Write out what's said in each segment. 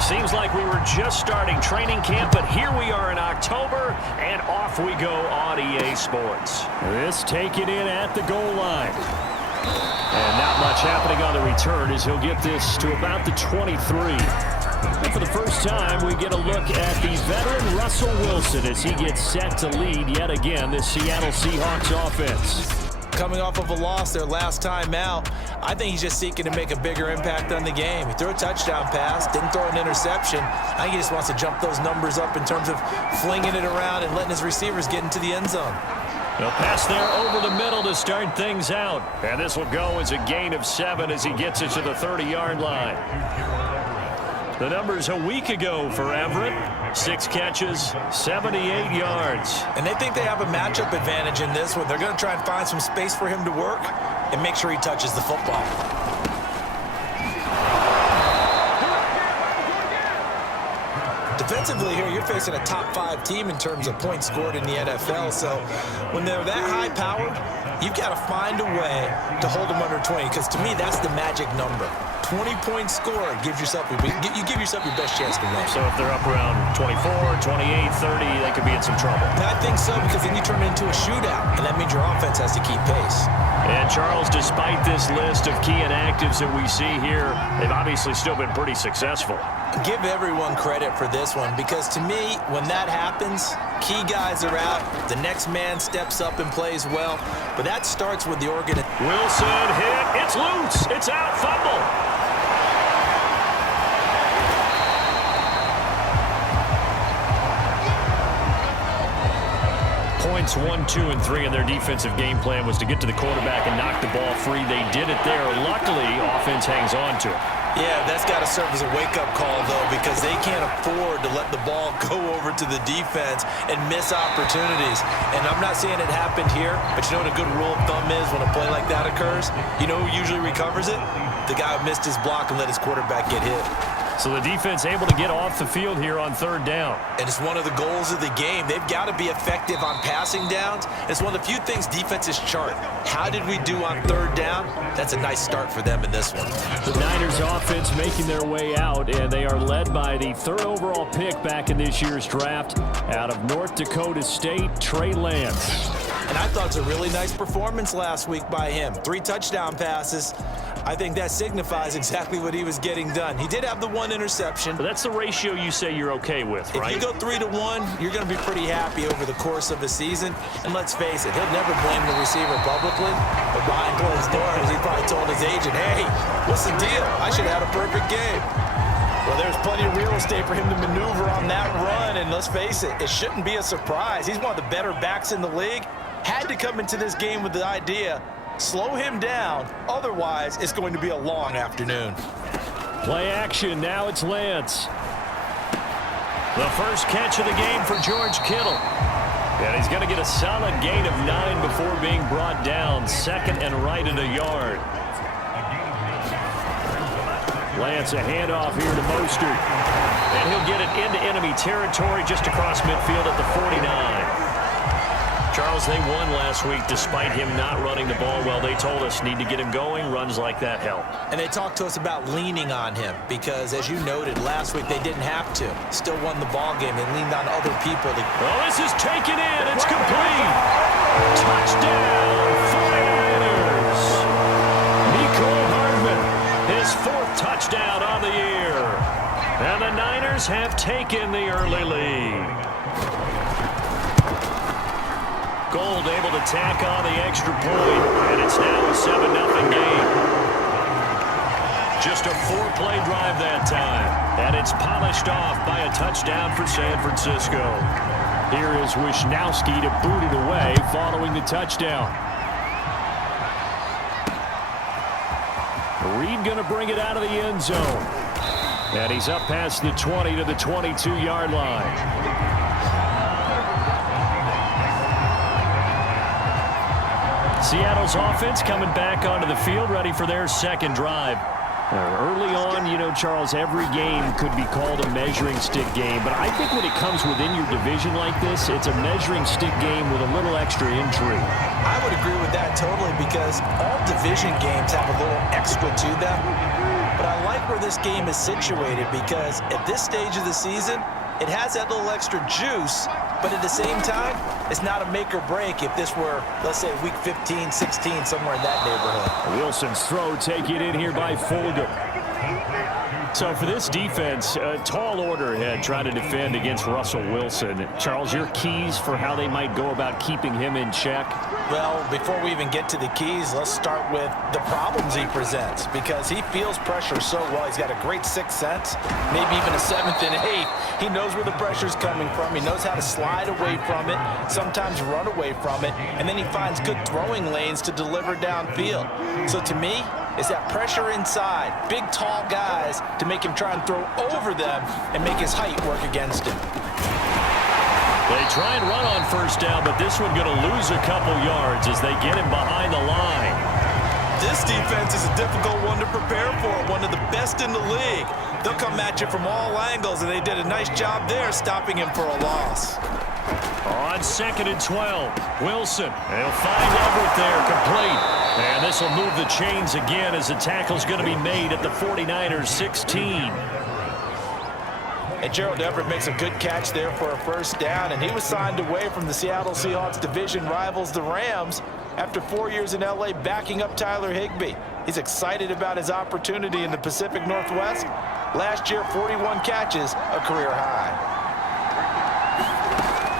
Seems like we were just starting training camp, but here we are in October, and off we go on EA Sports. This taken in at the goal line. And not much happening on the return as he'll get this to about the 23. And for the first time, we get a look at the veteran Russell Wilson as he gets set to lead yet again this Seattle Seahawks offense. Coming off of a loss their last time out, I think he's just seeking to make a bigger impact on the game. He threw a touchdown pass, didn't throw an interception. I think he just wants to jump those numbers up in terms of flinging it around and letting his receivers get into the end zone. A pass there over the middle to start things out. And this will go as a gain of 7 as he gets it to the 30-yard line. The numbers a week ago for Everett. 6 catches, 78 yards. And they think they have a matchup advantage in this one. They're going to try and find some space for him to work and make sure he touches the football. Defensively here, you're facing a top 5 team in terms of points scored in the NFL. So when they're that high powered, you've got to find a way to hold them under 20, because to me, that's the magic number. 20-point score, you give yourself your best chance to win. So if they're up around 24, 28, 30, they could be in some trouble. And I think so, because then you turn it into a shootout, and that means your offense has to keep pace. And Charles, despite this list of key inactives that we see here, they've obviously still been pretty successful. Give everyone credit for this one, because to me, when that happens, key guys are out, the next man steps up and plays well, but that starts with the organization. Wilson hit, it's loose, it's out, fumble. Points 1, 2, and 3 in their defensive game plan was to get to the quarterback and knock the ball free. They did it there. Luckily, offense hangs on to it. Yeah, that's got to serve as a wake-up call, though, because they can't afford to let the ball go over to the defense and miss opportunities. And I'm not saying it happened here, but you know what a good rule of thumb is when a play like that occurs? You know who usually recovers it? The guy who missed his block and let his quarterback get hit. So the defense able to get off the field here on 3rd down. And it's one of the goals of the game. They've got to be effective on passing downs. It's one of the few things defenses chart. How did we do on 3rd down? That's a nice start for them in this one. The Niners offense making their way out, and they are led by the 3rd overall pick back in this year's draft out of North Dakota State, Trey Lance. And I thought it was a really nice performance last week by him. 3 touchdown passes. I think that signifies exactly what he was getting done. He did have the 1 interception. But that's the ratio you say you're okay with, right? If you go 3 to 1, you're going to be pretty happy over the course of a season. And let's face it, he'll never blame the receiver publicly. But behind closed doors, he probably told his agent, hey, what's the deal? I should have had a perfect game. Well, there's plenty of real estate for him to maneuver on that run. And let's face it, it shouldn't be a surprise. He's one of the better backs in the league. Had to come into this game with the idea, slow him down, otherwise it's going to be a long afternoon. Play action, now it's Lance. The first catch of the game for George Kittle. And he's going to get a solid gain of 9 before being brought down, 2nd and right at a yard. Lance, a handoff here to Mostert. And he'll get it into enemy territory just across midfield at the 49. Charles, they won last week despite him not running the ball well. They told us need to get him going. Runs like that help. And they talked to us about leaning on him because, as you noted, last week they didn't have to. Still won the ball game. They leaned on other people. Well, this is taken in. It's complete. Touchdown, 49ers. Nicole Hardman, his 4th touchdown on the year. And the Niners have taken the early lead. Gold able to tack on the extra point, and it's now a 7-0 game. Just a 4-play drive that time, and it's polished off by a touchdown for San Francisco. Here is Wisnowski to boot it away following the touchdown. Reed going to bring it out of the end zone. And he's up past the 20 to the 22-yard line. Seattle's offense coming back onto the field, ready for their 2nd drive. Early on, you know, Charles, every game could be called a measuring stick game. But I think when it comes within your division like this, it's a measuring stick game with a little extra intrigue. I would agree with that totally, because all division games have a little extra to them. But I like where this game is situated, because at this stage of the season, it has that little extra juice, but at the same time, it's not a make or break if this were, let's say, week 15, 16, somewhere in that neighborhood. Wilson's throw taken in here by Fulgham. So for this defense, a tall order ahead trying to defend against Russell Wilson. Charles, your keys for how they might go about keeping him in check? Well, before we even get to the keys, let's start with the problems he presents, because he feels pressure so well. He's got a great sixth sense, maybe even a seventh and eighth. He knows where the pressure's coming from. He knows how to slide away from it, sometimes run away from it, and then he finds good throwing lanes to deliver downfield. So to me, it's that pressure inside, big, tall guys to make him try and throw over them and make his height work against him. They try and run on first down, but this one going to lose a couple yards as they get him behind the line. This defense is a difficult one to prepare for, one of the best in the league. They'll come at you from all angles, and they did a nice job there stopping him for a loss. On 2nd and 12, Wilson. They'll find Everett there, complete. And this will move the chains again as the tackle's going to be made at the 49ers 16. And Gerald Everett makes a good catch there for a first down, and he was signed away from the Seattle Seahawks division rivals, the Rams, after 4 years in L.A. backing up Tyler Higbee. He's excited about his opportunity in the Pacific Northwest. Last year, 41 catches, a career high.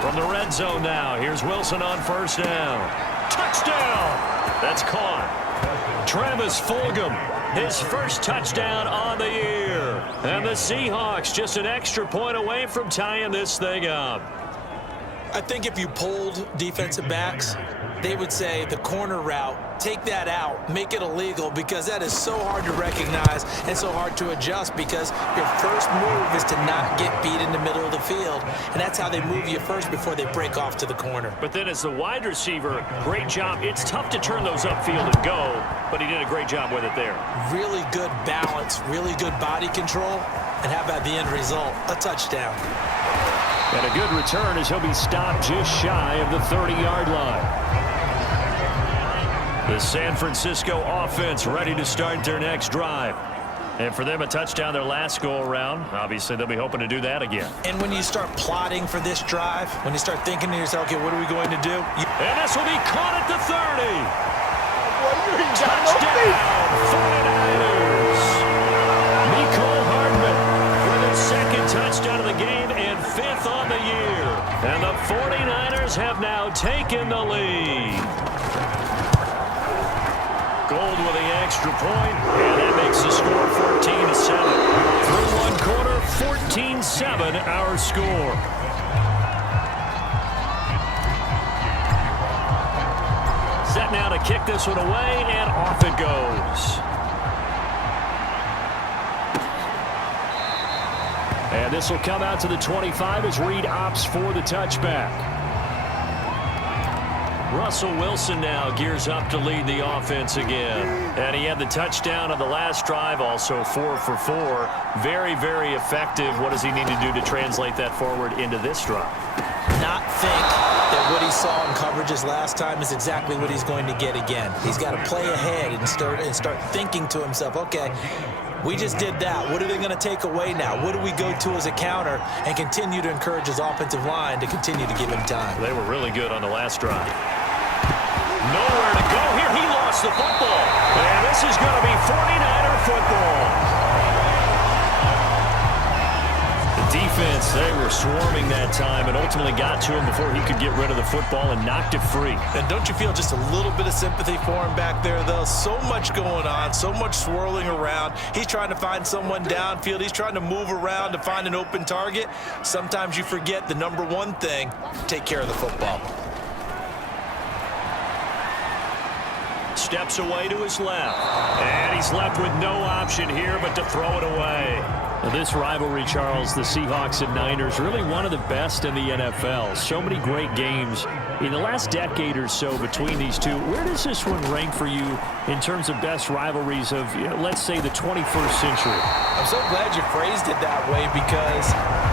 From the red zone now, here's Wilson on first down. Touchdown! That's caught. Travis Fulgham, his first touchdown on the year. And the Seahawks just an extra point away from tying this thing up. I think if you polled defensive backs, they would say the corner route, take that out, make it illegal, because that is so hard to recognize and so hard to adjust, because your first move is to not get beat in the middle of the field, and that's how they move you first before they break off to the corner. But then as the wide receiver, great job. It's tough to turn those upfield and go, but he did a great job with it there. Really good balance, really good body control, and how about the end result? A touchdown. And a good return as he'll be stopped just shy of the 30-yard line. The San Francisco offense ready to start their next drive. And for them, a touchdown their last go-around. Obviously, they'll be hoping to do that again. And when you start plotting for this drive, when you start thinking to yourself, okay, what are we going to do? And this will be caught at the 30. Touchdown, 49ers. Nicole Hardman with his second touchdown of the game and fifth on the year. And the 49ers have now taken the lead. Gold with the extra point, and that makes the score 14-7. Through one quarter, 14-7 our score. Set now to kick this one away, and off it goes. And this will come out to the 25 as Reed opts for the touchback. Russell Wilson now gears up to lead the offense again. And he had the touchdown on the last drive, also 4 for 4. Very, very effective. What does he need to do to translate that forward into this drive? Not think that what he saw in coverages last time is exactly what he's going to get again. He's got to play ahead and start thinking to himself, okay, we just did that. What are they going to take away now? What do we go to as a counter? And continue to encourage his offensive line to continue to give him time. They were really good on the last drive. Nowhere to go here. He lost the football. And this is going to be 49er football. The defense, they were swarming that time and ultimately got to him before he could get rid of the football and knocked it free. And don't you feel just a little bit of sympathy for him back there, though? So much going on, so much swirling around. He's trying to find someone downfield. He's trying to move around to find an open target. Sometimes you forget the number one thing, take care of the football. Steps away to his left. And he's left with no option here but to throw it away. Now this rivalry, Charles, the Seahawks and Niners, really one of the best in the NFL. So many great games in the last decade or so between these two. Where does this one rank for you in terms of best rivalries of, let's say, the 21st century? I'm so glad you phrased it that way, because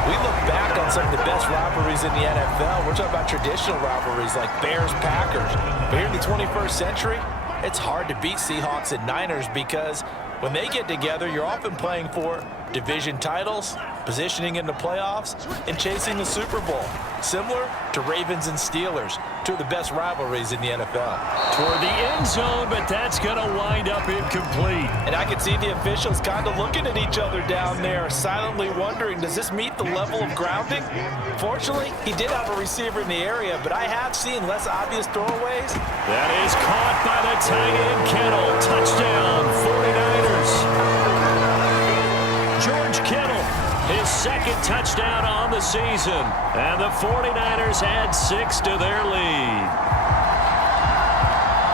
we look back on some of the best rivalries in the NFL. We're talking about traditional rivalries like Bears-Packers. But here in the 21st century, it's hard to beat Seahawks and Niners because When they get together, you're often playing for division titles, positioning in the playoffs, and chasing the Super Bowl. Similar to Ravens and Steelers, two of the best rivalries in the NFL. Toward the end zone, but that's going to wind up incomplete. And I can see the officials kind of looking at each other down there, silently wondering, does this meet the level of grounding? Fortunately, he did have a receiver in the area, but I have seen less obvious throwaways. That is caught by the tight end, Kittle. Touchdown, 49ers. George Kittle, his second touchdown on the season. And the 49ers add 6 to their lead.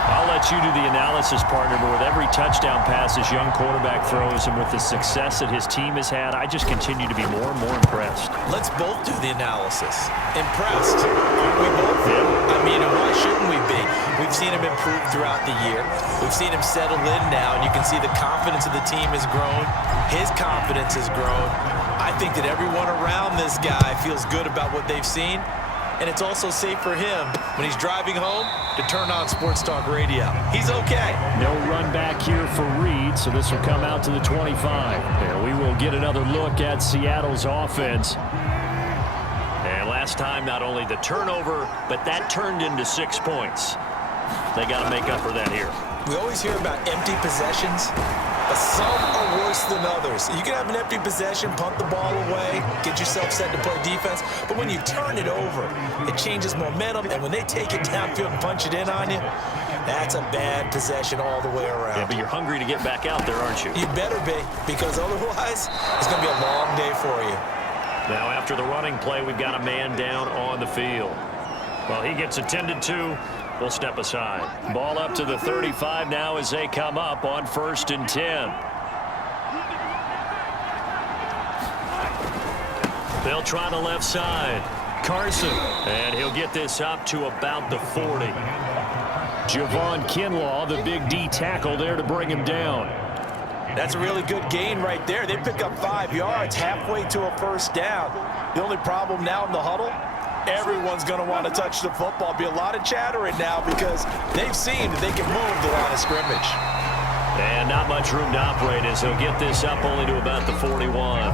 I'll let you do the analysis, partner, but with every touchdown pass this young quarterback throws and with the success that his team has had, I just continue to be more and more impressed. Let's both do the analysis. Impressed, aren't we both? I mean, and why shouldn't we be? We've seen him improve throughout the year. We've seen him settle in now, and you can see the confidence of the team has grown. His confidence has grown. I think that everyone around this guy feels good about what they've seen. And it's also safe for him when he's driving home to turn on Sports Talk Radio. He's okay. No run back here for Reed, so this will come out to the 25. And we will get another look at Seattle's offense. And last time, not only the turnover, but that turned into 6 points. They got to make up for that here. We always hear about empty possessions, but some are worse than others. You can have an empty possession, punt the ball away, get yourself set to play defense, but when you turn it over, it changes momentum, and when they take it downfield and punch it in on you, that's a bad possession all the way around. Yeah, but you're hungry to get back out there, aren't you? You better be, because otherwise, it's going to be a long day for you. Now, after the running play, we've got a man down on the field. Well, he gets attended to. We'll step aside. Ball up to the 35 now as they come up on 1st and 10. They'll try the left side. Carson, and he'll get this up to about the 40. Javon Kinlaw, the big D tackle there to bring him down. That's a really good gain right there. They pick up 5 yards halfway to a first down. The only problem now in the huddle, everyone's going to want to touch the football. Be a lot of chattering now because they've seen that they can move the line of scrimmage. And not much room to operate as he'll get this up only to about the 41.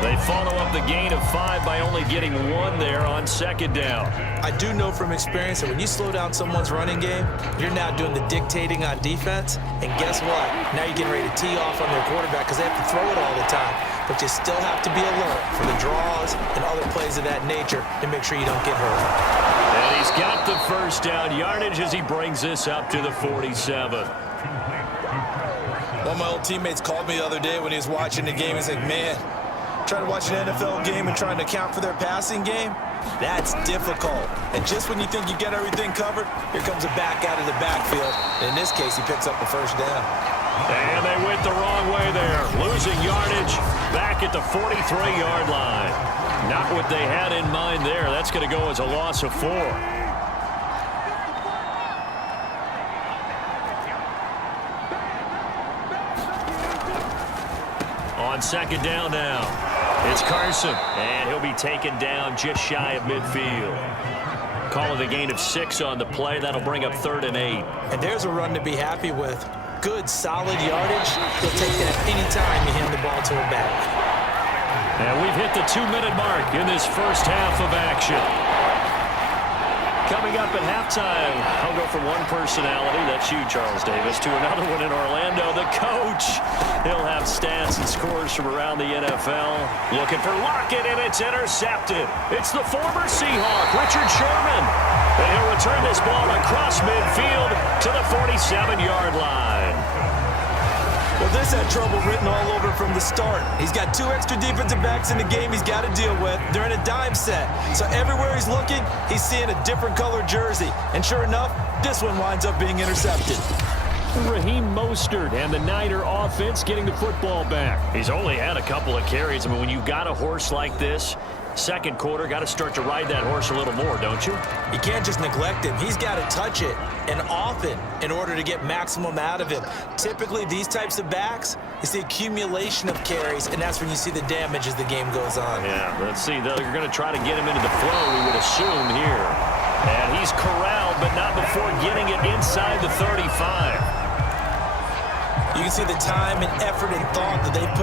They follow up the gain of 5 by only getting 1 there on 2nd down. I do know from experience that when you slow down someone's running game, you're now doing the dictating on defense. And guess what? Now you're getting ready to tee off on their quarterback because they have to throw it all the time. But you still have to be alert for the draws and other plays of that nature to make sure you don't get hurt. And he's got the first down yardage as he brings this up to the 47. One of my old teammates called me the other day when he was watching the game. He's like, man, trying to watch an NFL game and trying to account for their passing game, that's difficult. And just when you think you get everything covered, here comes a back out of the backfield. And in this case, he picks up a first down. And they went the wrong way there. Losing yardage back at the 43-yard line. Not what they had in mind there. That's going to go as a loss of 4. On 2nd down now, it's Carson, and he'll be taken down just shy of midfield. Calling a gain of 6 on the play. That'll bring up 3rd and 8. And there's a run to be happy with. Good, solid yardage. He'll take that any time you hand the ball to him back. And we've hit the 2-minute mark in this first half of action. Coming up at halftime, I'll go from one personality, that's you, Charles Davis, to another one in Orlando, the coach. He'll have stats and scores from around the NFL. Looking for Lockett, and it's intercepted. It's the former Seahawk, Richard Sherman. And he'll return this ball across midfield to the 47-yard line. Well, this had trouble written all over from the start. He's got 2 extra defensive backs in the game he's got to deal with. They're in a dime set. So everywhere he's looking, he's seeing a different color jersey. And sure enough, this one winds up being intercepted. Raheem Mostert and the Niner offense getting the football back. He's only had a couple of carries. I mean, when you've got a horse like this, second quarter, got to start to ride that horse a little more, don't you? You can't just neglect him. He's got to touch it, and often, in order to get maximum out of him. Typically, these types of backs, it's the accumulation of carries, and that's when you see the damage as the game goes on. Yeah, let's see, though. You're going to try to get him into the flow, we would assume here. And he's corralled, but not before getting it inside the 35. You can see the time and effort and thought that they put in.